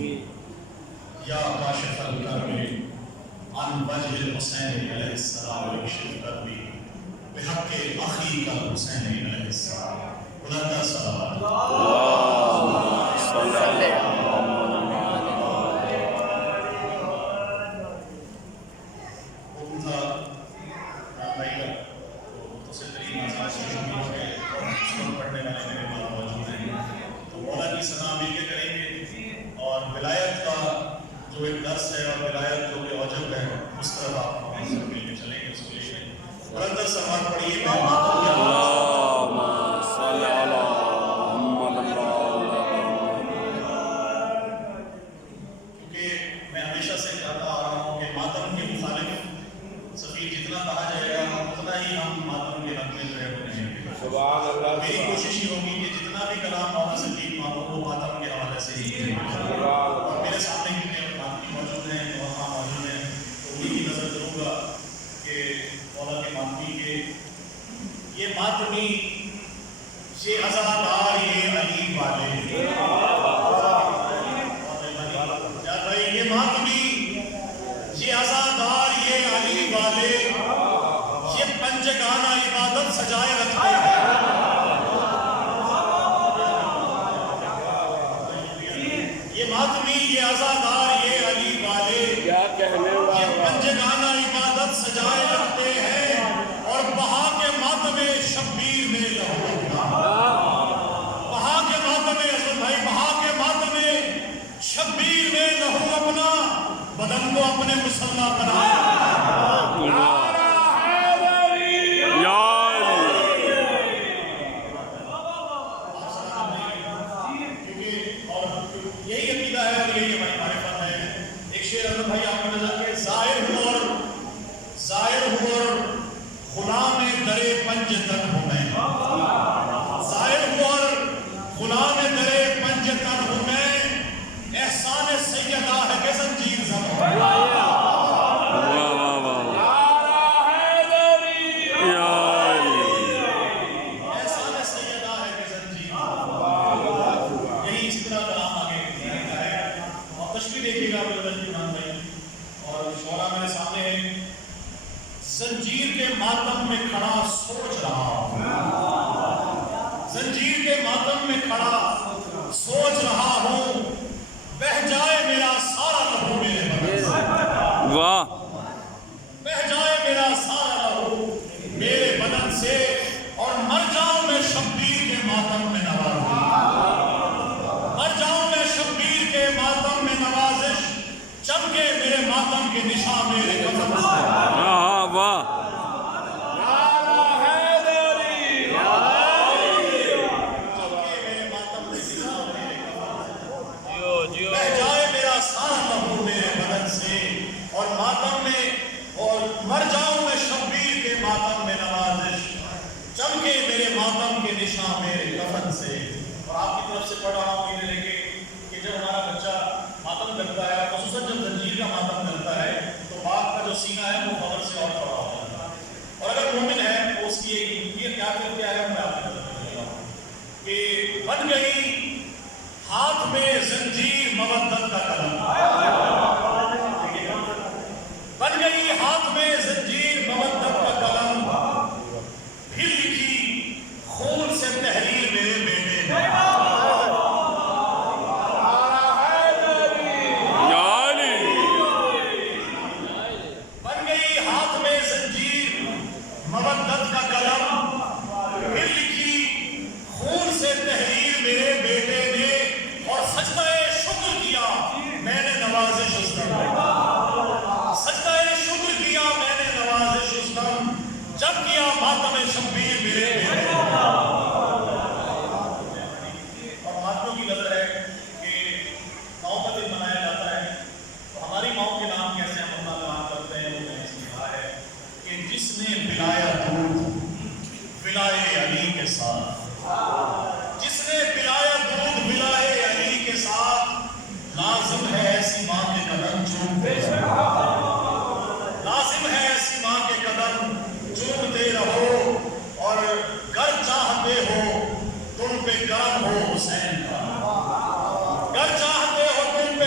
یا کاشف الکرب عن وجہ الحسین علیہ السلام اکشف کربی بحق اخیک الحسین علیہ السلام بلند صلوات اللہم صلی علی ولایت کا جو ایک درس ہے اور ولایت جو کہ اوجب ہے اس طرف آپ مل کے چلیں گے. اس کے لیے بلند صلوات پڑھیے. اللہم صلی علی محمد. کیونکہ میں ہمیشہ سے کہتا آ رہا ہوں کہ ماتم کے مخالف سفیر جتنا کہا جائے گا اتنا ہی ہم ماتم کے حق میں جو ہے وہ نہیں. سبحان اللہ. میری کوشش یہ ہوگی کہ جتنا بھی کلام مولانا سفیر ماتم کو ماتم کے حوالے سے ہی اور میرے سامنے کتنے ماتمی موجود ہیں وہاں موجود ہیں تو انہیں کی نظر کروں گا کہ مولا کے ماتمی کے یہ ماتمی یہ عزادار یہ علی والے جان بھائی یہ ماتمی یہ عزادار یہ علی والے یہ پنجگانہ عبادت سجائے رکھتے ہیں. یہ ماتمی یہ عزادار یہ علی والے کیا کہنے والا یہ پنجگانہ عبادت سجائے رکھتے ہیں اور بہا کے ماتم شبیر میں لہو بہا کے ماتم حضرت بھائی بہا کے ماتم شبیر میں لہو اپنا بدن کو اپنے مسلح بنایا. یہی عقیدہ ہے اور یہی ہماری معرفت ہے. ایک شعر حضرت بھائی آپ کو نظر کہ ظاہر ہوں اور غلام در پنج تن ہوں میں. ظاہر ہوں اور غلام در پنج تن ہوں میں. احسان سیدہ ہے کہ زنجیر زبان. احسان سیدہ ہے کہ زنجیر یہی اسی طرح کلام آگے تشبیہ دیکھیے گا عبدالرحمن بھائی اور شعرا میرے سامنے ہے. زنجیر کے ماتم میں کھڑا سوچ رہا ہوں. زنجیر کے ماتم میں کھڑا سوچ رہا ہوں بہہ جائے میرا سارا لہو میرے بدن سے. واہ. بہہ جائے میرا سارا لہو میرے بدن سے اور مر جاؤں میں شبیر کے ماتم میں مر جاؤں میں شبیر کے ماتم میں نوازش چمکے میرے ماتم کے نشان میرے قدم سے. واہ. بہہ جائے میرا سارا لہو میرے بدن سے اور ماتم میں اور مر جاؤں میں شبیر کے ماتم میں نوازش چمکے میرے ماتم کے نشان میرے کفن سے. اور آپ کی طرف سے پڑھ رہا ہوں یہ لے کے کہ جب ہمارا بچہ ماتم کرتا ہے خصوصاً جب زنجیر کا ماتم کرتا ہے تو باپ کا جو سینہ ہے وہ فخر سے اور بڑا ہوتا ہے. اور اگر مومن ہے تو اس کی ایک کیا ہے میں آپ کو بتاؤں گا کہ بن گئی ہاتھ میں زنجیر مودت کا قلم. بن گئی ہاتھ میں زنجیر مودت کا قلم پھر لکھی خون سے تحریر میرے بیٹے نے. بن گئی ہاتھ میں زنجیر مودت کا قلم پھر لکھی خون سے تحریر میرے بیٹے نے اور سجدہ شکر کیا میں نے نوازش اس دم. سجدہ شکر کیا میں نے نوازش اس دم جب کیا ماتم شبیر میرے بیٹے. اور ماتموں کی نظر ہے کہ ماؤں کا دن منایا جاتا ہے تو ہماری ماؤں کے نام کیسے ہم اپنا کام کرتے ہیں وہ میں نے سیکھا ہے کہ جس نے پلایا دودھ ولائے علی کے ساتھ. جس نے پلایا دودھ ولائے علی کے ساتھ لازم ہے ایسی ماں کے قدم چومتے لازم ہے ایسی ماں کے قدم چومتے رہو اور گر چاہتے ہو تم پہ کرم ہو حسین کا. گر چاہتے ہو تم پہ